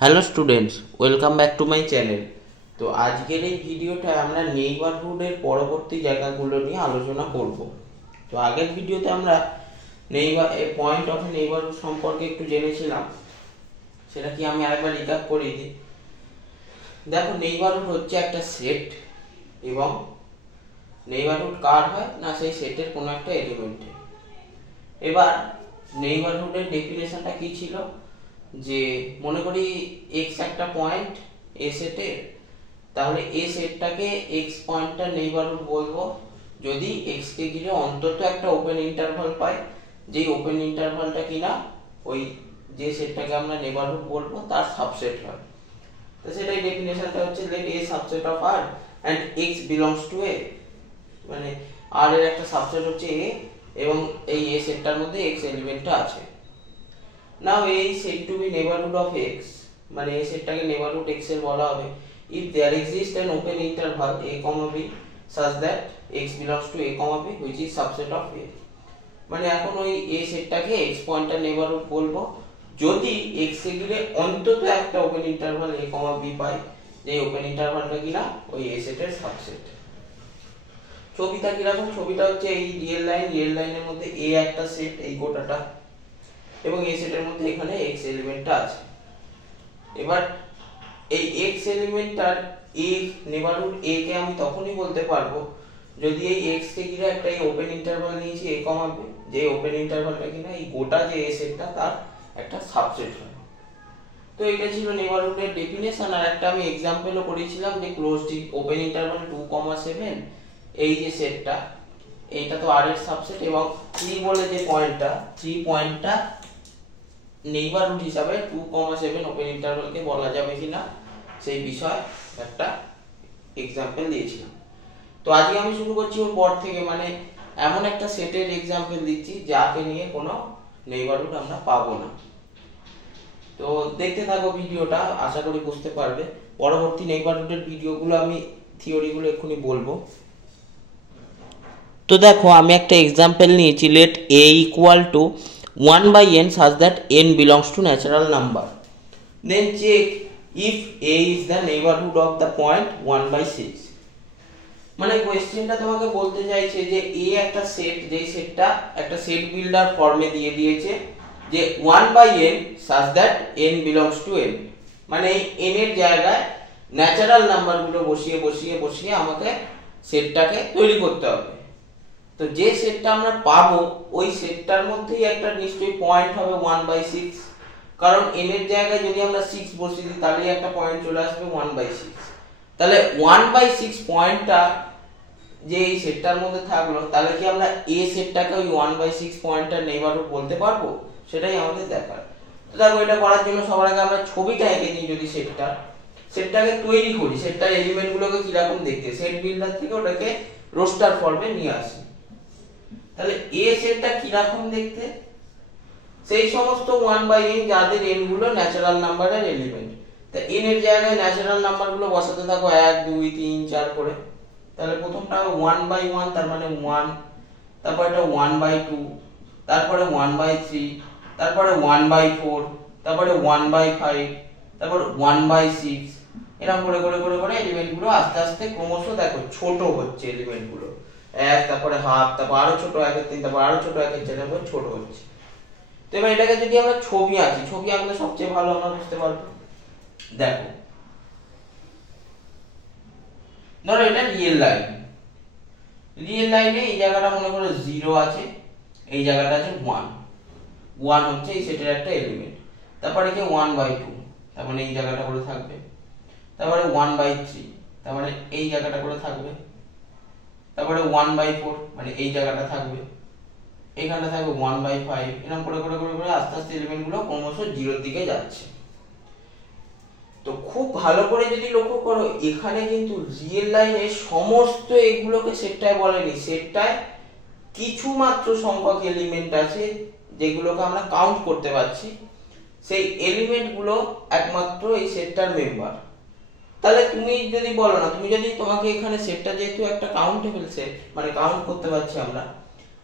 Hello students, welcome back to my channel. তো আজকের এই ভিডিওটা আমরা নেইবারহুডের পরবর্তী জায়গাগুলো নিয়ে আলোচনা করব। তো আগের ভিডিওতে আমরা পয়েন্ট অফ নেইবারহুড সম্পর্কে একটু জেনেছিলাম, সেটা কি আমি আরেকবার রিক্যাপ করে দিই। দেখো, নেইবারহুড হচ্ছে একটা সেট, এবং নেইবারহুড কার হয় না, সেই সেটের কোনো একটা এলিমেন্টে। এবার নেইবারহুডের ডেফিনেশনটা কি ছিল, যে মনে করি x একটা পয়েন্ট এ সেটের, তাহলে এ সেটটাকে x পয়েন্টটার নেইবারহুড বলবো যদি x কে ঘিরে অন্তত একটা ওপেন ইন্টারভাল পাই, যেই ওপেন ইন্টারভালটা কিনা ওই যে সেটটাকে আমরা নেইবারহুড বলবো তার সাবসেট হয়। তো সেটাই ডেফিনেশনটা হচ্ছে, let a subset of r and x belongs to a, মানে r এর একটা সাবসেট হচ্ছে a এবং এই a সেটটার মধ্যে x এলিমেন্টটা আছে। Now A is said to be neighborhood of x, মানে এই সেটটাকে নেইবারহুড x এর বলা হবে if there exists an open interval a, b such that x belongs to a, b which is subset of a। মানে এখন ওই a সেটটাকে x pointer neighbourhood বলবো যদি x কে ঘিরে অন্তত একটা ওপেন ইন্টারভাল a, b পাই, যে ওপেন ইন্টারভালটা কিনা ওই a সেটের সাবসেট। ছবিটা কিরকম, ছবিটা হচ্ছে এই রিয়েল লাইনের মধ্যে a একটা সেট, এই গোটাটা, এবং এই সেটের মধ্যে এখানে x এলিমেন্টটা আছে। এবার এই x এলিমেন্টটার a নেইবারহুড a কে আমি তখনই বলতে পারবো যদি এই x কে ঘিরে একটা এই ওপেন ইন্টারভাল নিয়েছি a, b, যে ওপেন ইন্টারভালটা কিনা এই গোটা যে a সেটটা তার একটা সাবসেট হয়। তো এটা ছিল নেইবারহুডের ডেফিনেশন। আর একটা আমি एग्जांपलও করেছিলাম যে ক্লোজড ওপেন ইন্টারভাল 2, 7, এই যে সেটটা, এইটা তো r এর সাবসেট, এবং 3 বলে যে পয়েন্টটা, 3 পয়েন্টটা নেইবারহুড হিসাবে 2, 7 ওপেন ইন্টারভালকে বলা যাবে কিনা সেই বিষয় একটা एग्जांपल দিয়েছিলাম। তো আজকে আমি শুরু করছি ওর পর থেকে, মানে এমন একটা সেটের एग्जांपल দিচ্ছি যাকে নিয়ে কোনো নেইবারহুড আমরা পাবো না। তো দেখতে থাকো ভিডিওটা, আশা করি বুঝতে পারবে। পরবর্তী নেইবারহুডের ভিডিওগুলো আমি থিওরিগুলো এক্ষুনি বলবো। তো দেখো, আমি একটা एग्जांपल নিয়েছি, late a equal to 1/n such that n belongs to natural number, then check if a is the neighborhood of the point 1/6। মানে কোশ্চেনটা তোমাকে বলতে চাইছে যে a একটা সেট, যেই সেটটা একটা সেট বিল্ডার ফর্মে দিয়ে দিয়েছে যে 1/n such that n belongs to n, মানে এই n এর জায়গায় ন্যাচারাল নাম্বারগুলো বসিয়ে আমাকে সেটটাকে তৈরি করতে হবে। তো যে সেটটা আমরা পাবো ওই সেটটার মধ্যেই একটা নিশ্চয়ই পয়েন্ট হবে 1/6, কারণ n এর জায়গায় যদি আমরা 6 বসিয়ে দিই তাহলে একটা পয়েন্ট চলে আসবে 1/6। তাহলে 1/6 পয়েন্টটা যে এই সেটটার মধ্যে থাকলো, তাহলে কি আমরা a সেটটাকে ওই 1/6 পয়েন্টটার নেইবারহুড বলতে পারবো, সেটাই আমাদের দেখার। তো দেখো, এটা করার জন্য সবার আগে আমরা ছবিটা এঁকে নিই। যদি সেটটাকে তৈরি করি, সেটটার এলিমেন্টগুলোকে কিরকম দেখতে, সেট বিল্ডার থেকে ওটাকে রোস্টার ফর্মে নিয়ে আসি। তাহলে a সেটটা কিরকম দেখতে, সেই সমস্ত 1/n যাদের n গুলো ন্যাচারাল নাম্বারের এলিমেন্ট। তা n এর জায়গায় ন্যাচারাল নাম্বারগুলো বসাতে থাকো 1, 2, 3, 4 করে। তাহলে প্রথমটা 1/1, তার মানে 1, তারপর এটা 1/2, তারপরে 1/3, তারপরে 1/4, তারপরে 1/5, তারপর 1/6, এরকম করে করে করে করে এলিমেন্টগুলো আস্তে আস্তে ক্রমশ দেখো ছোট হচ্ছে এলিমেন্টগুলো। 1, তারপরে হাফ, তারপর আরো ছোট 1/3, তারপর আরো ছোট 1/4, তারপর ছোট হচ্ছে। তো এবার এটাকে যদি আমরা ছবি আঁকি, ছবি আঁকলে সবচেয়ে ভালো আমরা বুঝতে পারবো। দেখো, ধরো এটা রিয়েল লাইনে এই জায়গাটা মনে করো 0 আছে, এই জায়গাটা আছে 1 হচ্ছে এই সেটের একটা এলিমেন্ট। তারপরে কি 1/2, তার মানে এই জায়গাটা করে থাকবে। তারপরে 1/3, তার মানে এই জায়গাটা করে থাকবে। তারপরে 1/4, মানে এই জায়গাটা থাকবে। এখানটা থাকবে 1/5, এরকম করে করে করে করে আস্তে আস্তে এলিমেন্টগুলো ক্রমশ 0 এর দিকে যাচ্ছে। তো খুব ভালো করে যদি লক্ষ্য করো, এখানে কিন্তু রিয়েল লাইনে সমস্ত এগুলোকে সেটটায় বলেনি, সেটটায় কিছু মাত্র সংখ্যক এলিমেন্ট আছে যেগুলোকে আমরা কাউন্ট করতে পারছি, সেই এলিমেন্টগুলো একমাত্র এই সেটটার মেম্বার। তাহলে তুমি যদি বলো না, তুমি যদি তোমাকে এখানে সেটটা যেহেতু একটা কাউন্টেবল সেট, মানে কাউন্ট করতে পারছি আমরা,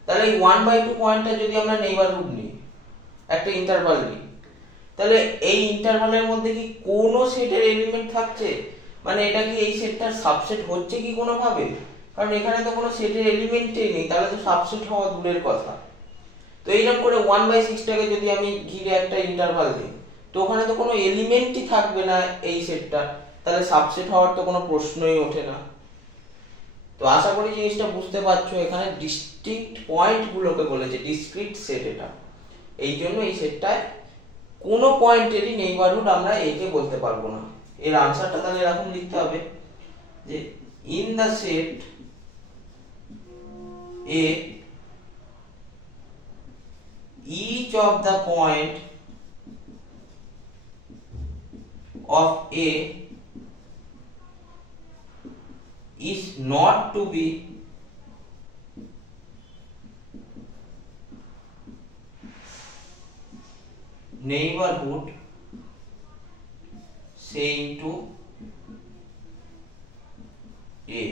তাহলে এই 1/2 পয়েন্টটা যদি আমরা নেইবারহুড নিই, একটা ইন্টারভাল নিই, তাহলে এই ইন্টারভালের মধ্যে কি কোনো সেটের এলিমেন্ট থাকছে, মানে এটা কি এই সেটটার সাবসেট হচ্ছে কি কোনোভাবে? কারণ এখানে তো কোনো সেটের এলিমেন্টই নেই, তাহলে তো সাবসেট হওয়া দূরের কথা। তো এইরকম করে 1/6টাকে যদি আমি ঘিরে একটা ইন্টারভাল দিই, তো ওখানে তো কোনো এলিমেন্টই থাকবে না এই সেটটা, তাহলে সাবসেট হওয়ার তো কোনো প্রশ্নই ওঠে না। তো আশা করি জিনিসটা বুঝতে পারছো। এখানে ডিস্টিংক্ট পয়েন্ট গুলোকে বলেছে ডিসক্রিট সেট, এটা এই জন্য এই সেটটায় কোনো পয়েন্টেরই নেইবারহুড আমরা একে বলতে পারবো না। এর আনসারটা তাহলে এরকম লিখতে হবে যে in the set A each of the point of A is not to be neighborhood saying to A।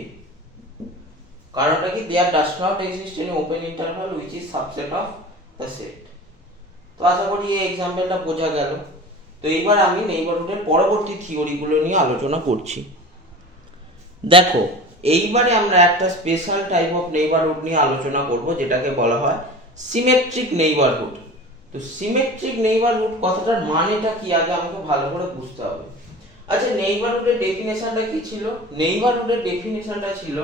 কারণটা কি, there does not exist any open interval which is subset of the set। তো আশা করি এই এক্সাম্পলটা বোঝা গেল। তো এইবার আমি নেইবারহুডের পরবর্তী থিওরিগুলো নিয়ে আলোচনা করছি। দেখো, এইবারে আমরা একটা স্পেশাল টাইপ অফ নেইবারহুড নিয়ে আলোচনা করব, যেটাকে বলা হয় সিমেট্রিক নেইবারহুড। তো সিমেট্রিক নেইবারহুড কথাটার মানেটা কি আগে আমাকে ভালো করে বুঝতে হবে। আচ্ছা, নেইবারহুডের ডেফিনেশনটা কি ছিল? নেইবারহুডের ডেফিনেশনটা ছিল,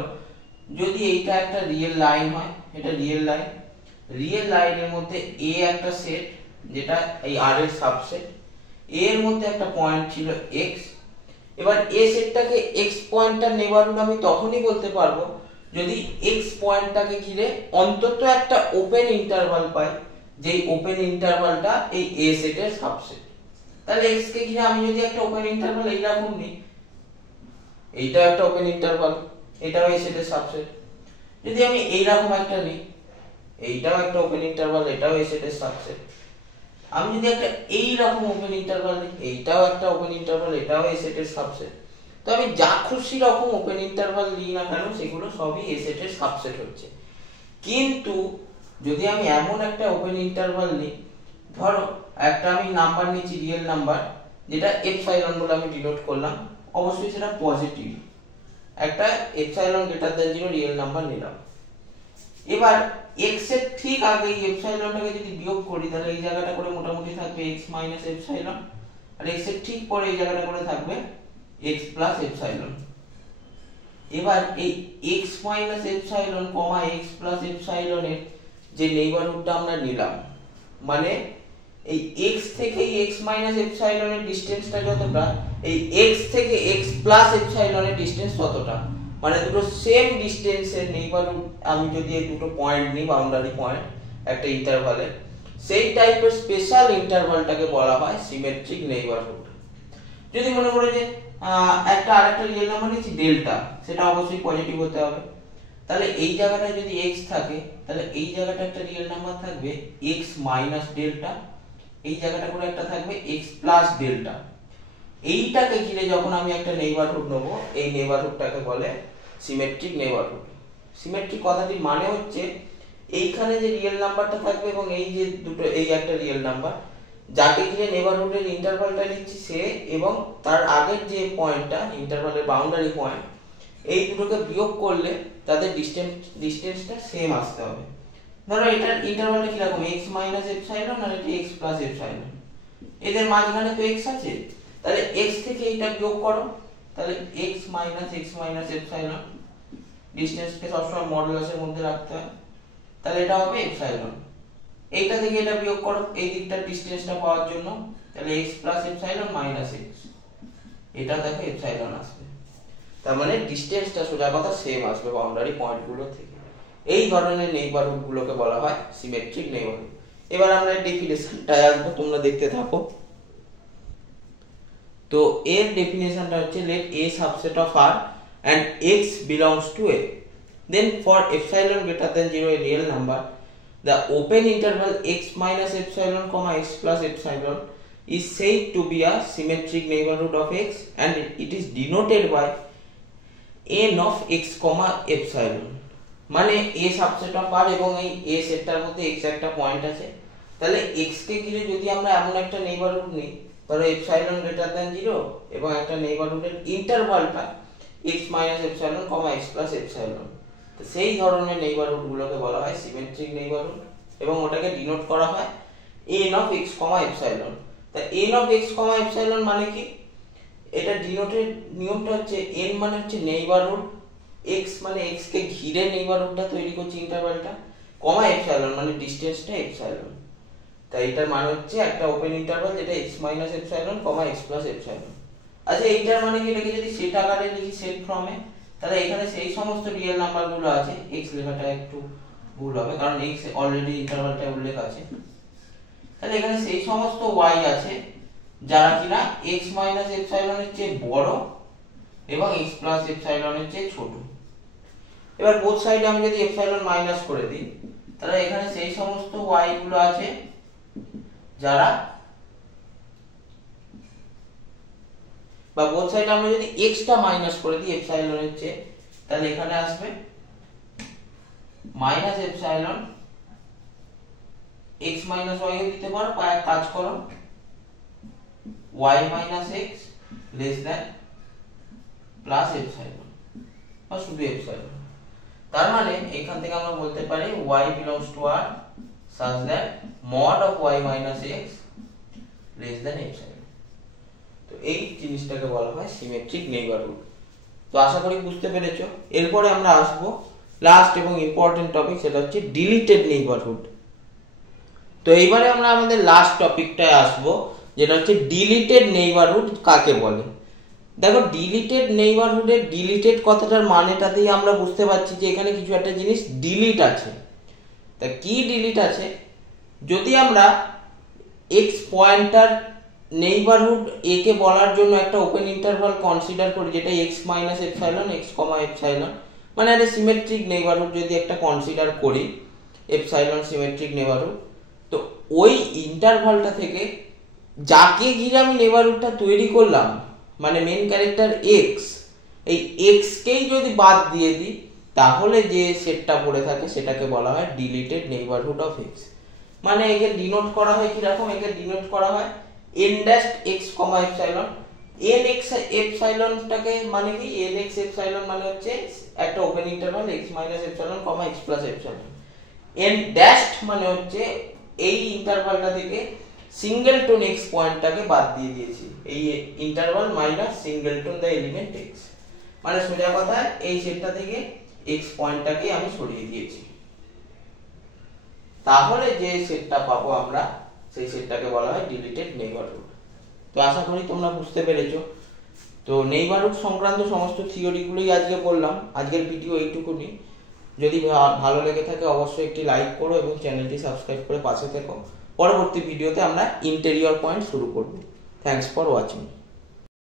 যদি এইটা একটা রিয়েল লাইন হয়, এটা রিয়েল লাইন, রিয়েল লাইনের মধ্যে এ একটা সেট যেটা এই আর এর সাবসেট, এর মধ্যে একটা পয়েন্ট ছিল এক্স। এবার এ সেটটাকে এক্স পয়েন্টটার নেইবারহুড আমি তখনই বলতে পারবো যদি এক্স পয়েন্টটাকে ঘিরে অন্তত একটা ওপেন ইন্টারভাল পাই, যেই ওপেন ইন্টারভালটা এই এ সেটের সাবসেট। তাহলে এক্স কে ঘিরে আমি যদি একটা ওপেন ইন্টারভাল এইরকম নিই, এইটাও একটা ওপেন ইন্টারভাল, এটাও এই সেটের সাবসেট। যদি আমি এইরকম একটা নিই, এইটাও একটা ওপেন ইন্টারভাল, এটাও এই সেটের সাবসেট। আমি যদি একটা এইরকম ওপেন ইন্টারভাল নিই, এইটাও একটা ওপেন ইন্টারভাল, এটাও এই সেটের সাবসেট। তো আমি যা খুশি রকম ওপেন ইন্টারভাল নিই না কেন, সেগুলো সবই এই সেটের সাবসেট হচ্ছে। কিন্তু যদি আমি এমন একটা ওপেন ইন্টারভাল নিই, ধরো একটা আমি নাম্বার নিচ্ছি, রিয়েল নাম্বার, যেটা এপসাইলন বলে আমি ডিনোট করলাম, অবশ্যই সেটা পজিটিভ, একটা epsilon greater than 0 real number নিলাম। এবার x এর ঠিক আগে এই এপসাইলনটাকে যদি বিয়োগ করি, তাহলে এই জায়গাটা করে মোটামুটি থাকবে x মাইনাস এপসাইলন, আর x এর ঠিক পরে এই জায়গাটা করে থাকবে x প্লাস এপসাইলন। এবার এই x minus epsilon comma x plus এপসাইলনের যে নেইবারহুডটা আমরা নিলাম, মানে এই x থেকে x মাইনাস এপসাইলনের ডিসটেন্সটা যতটা, এই x থেকে x প্লাস এপসাইলনের ডিসটেন্স ততটা, মানে দুটো সেম ডিসটেন্সের নেইবারহুড আমি যদি এই দুটো পয়েন্ট নিই, বাউন্ডারি পয়েন্ট একটা ইন্টারভালে, সেই টাইপের স্পেশাল ইন্টারভালটাকে বলা হয় সিমেট্রিক নেইবারহুড। যদি মনে করো যে একটা আরেকটা রিয়েল নাম্বার নিচ্ছি ডেল্টা, সেটা অবশ্যই পজিটিভ হতে হবে। তাহলে এই জায়গাটায় যদি x থাকে, তাহলে এই জায়গাটা একটা রিয়েল নাম্বার থাকবে x মাইনাস ডেল্টা, এই জায়গাটা করে একটা থাকবে x প্লাস ডেল্টা। এইটাকে ঘিরে যখন আমি একটা নেইবারহুড নেব, এই নেইবারহুডটাকে বলে সিমেট্রিক নেইবারহুড। সিমেট্রিক কথাটির মানে হচ্ছে এইখানে যে রিয়েল নাম্বারটা থাকবে এবং এই যে দুটো, এই একটা রিয়েল নাম্বার, যাকে ঘিরে নেইবারহুডের ইন্টারভালটা নিচ্ছি সে, এবং তার আগের যে পয়েন্টটা ইন্টারভালের বাউন্ডারি পয়েন্ট, এই দুটোকে বিয়োগ করলে তাদের ডিসটেন্সটা সেম আসতে হবে। ধরো এটার ইন্টারভালটা কিরকম, x মাইনাস এপসাইলন আর এটা x প্লাস এপসাইলন, এদের মাঝখানে তো x আছে, তাহলে x থেকে এটা বিয়োগ করো, তাহলে x মাইনাস এপসাইলন, ডিসটেন্সকে সবসময় মডুলাসের মধ্যে রাখতে হয়, তাহলে এটা হবে এপসাইলন। এইটা থেকে এটা বিয়োগ করো এই দিকটার ডিসটেন্সটা পাওয়ার জন্য, তাহলে x plus epsilon minus x, এটা দেখো এপসাইলন আসবে। তার মানে ডিসটেন্সটা সোজা কথা সেম আসবে বাউন্ডারি পয়েন্টগুলো থেকে। এই ধরনের নেইবারহুড গুলোকে বলা হয় সিমেট্রিক নেইবারহুড। এবার আমরা ডেফিনেশনটায় আসবো, তোমরা দেখতে থাকো। তো এর ডেফিনেশনটা হচ্ছে, let a subset of R and x belongs to A, then for epsilon greater than 0 a real number, the open interval x minus epsilon comma x plus epsilon is said to be a symmetric neighborhood of x, and it is denoted by n of x comma epsilon। মানে a subset of R এবং এই a সেটটার মধ্যে x একটা point আছে, তাহলে x কে ঘিরে যদি আমরা এমন একটা নেইবারহুড নিই, ধরো এপসাইলন গ্রেটার দ্যান 0 এবং একটা নেইবারহুডের ইন্টারভালটা x minus epsilon comma x plus epsilon, তো সেই ধরনের নেইবারহুড গুলোকে বলা হয় সিমেট্রিক নেইবারহুড এবং ওটাকে ডিনোট করা হয় n of x comma epsilon. তা n of x comma epsilon মানে কি? এটা ডিনোটের নিয়মটা হচ্ছে n মানে হচ্ছে নেইবারহুড, x মানে x কে ঘিরে নেইবারহুডটা তৈরি করছে ইন্টারভালটা, কমা এপসাইলন মানে ডিসটেন্সটা এপসাইলন। তাই এটার মানে হচ্ছে একটা ওপেন ইন্টারভাল যেটা x minus epsilon comma x plus epsilon. আচ্ছা এইটার মানে কি, এটাকে যদি সেট আকারে লিখি সেট ফর্মে, তাহলে এখানে সেই সমস্ত রিয়েল নাম্বারগুলো আছে, x লেখাটা একটু ভুল হবে কারণ x অলরেডি ইন্টারভালটা উল্লেখ আছে। তাহলে এখানে সেই সমস্ত y আছে যারা কিনা x মাইনাস এপসাইলনের চেয়ে বড় এবং x প্লাস এপসাইলনের চেয়ে ছোট। এবার বোথ সাইডে আমি যদি এপসাইলন মাইনাস করে দিই, তাহলে এখানে সেই সমস্ত y গুলো আছে যারা, বা বোথ সাইডে আমরা যদি x টা মাইনাস করে দিই এপসাইলনের চেয়ে, তাহলে এখানে আসবে minus epsilon x minus y ও দিতে পারো, এক কাজ করো y minus x less than plus epsilon বা শুধু এপসাইলন। তার মানে এখান থেকে আমরা বলতে পারি y belongs to R such that mod of y minus x less than epsilon। তো এই জিনিসটাকে বলা হয় সিমেট্রিক নেইবারহুড। তো আশা করি বুঝতে পেরেছো। এরপরে আমরা আসব লাস্ট এবং ইম্পর্টেন্ট টপিক, সেটা হচ্ছে ডিলিটেড নেইবারহুড। তো এইবারে আমরা আমাদের লাস্ট টপিকটায় আসব, যেটা হচ্ছে ডিলিটেড নেইবারহুড কাকে বলে। দেখো ডিলিটেড নেইবারহুডের ডিলিটেড কথাটার মানেটাতেই আমরা বুঝতে পারছি যে এখানে কিছু একটা জিনিস ডিলিট আছে। তা কি ডিলিট আছে? যদি আমরা x পয়েন্টার নেইবারহুড a কে বলার জন্য একটা ওপেন ইন্টারভাল কনসিডার করি যেটা x minus epsilon x comma epsilon, মানে একটা সিমেট্রিক নেইবারহুড যদি একটা কনসিডার করি, এপসাইলন সিমেট্রিক নেইবারহুড, তো ওই ইন্টারভালটা থেকে যাকে ঘিরে আমি নেইবারহুডটা তৈরি করলাম, মানে মেন ক্যারেক্টার x, এই x কেই যদি বাদ দিয়ে দিই তাহলে যে সেটটা পড়ে থাকে সেটাকে বলা হয় ডিলিটেড নেইবারহুড অফ x। মানে একে ডিনোট করা হয় কি রকম? একে ডিনোট করা হয় n dash x comma epsilon. n x এপসাইলনটাকে মানে কি, n x এপসাইলন মানে হচ্ছে একটা open interval x minus epsilon comma x plus epsilon. n dash মানে হচ্ছে এই ইন্টারভালটা থেকে সিঙ্গেলটন x পয়েন্টটাকে বাদ দিয়ে দিয়েছি, এই interval minus singleton the element x, মানে সোজা কথা এই সেটটা থেকে x পয়েন্টটাকে আমি সরিয়ে দিয়েছি। তাহলে যে সেটটা পাবো আমরা, সেই সেটটাকে বলা হয় ডিলিটেড নেইবারহুড। তো আশা করি তোমরা বুঝতে পেরেছো। তো নেইবারহুড সংক্রান্ত সমস্ত থিওরিগুলোই আজকে বললাম। আজকের ভিডিও এইটুকুনি। যদি ভালো লেগে থাকে অবশ্যই একটি লাইক করো এবং চ্যানেলটি সাবস্ক্রাইব করে পাশে থেকো। পরবর্তী ভিডিওতে আমরা ইন্টেরিয়র পয়েন্ট শুরু করব। Thanks for watching.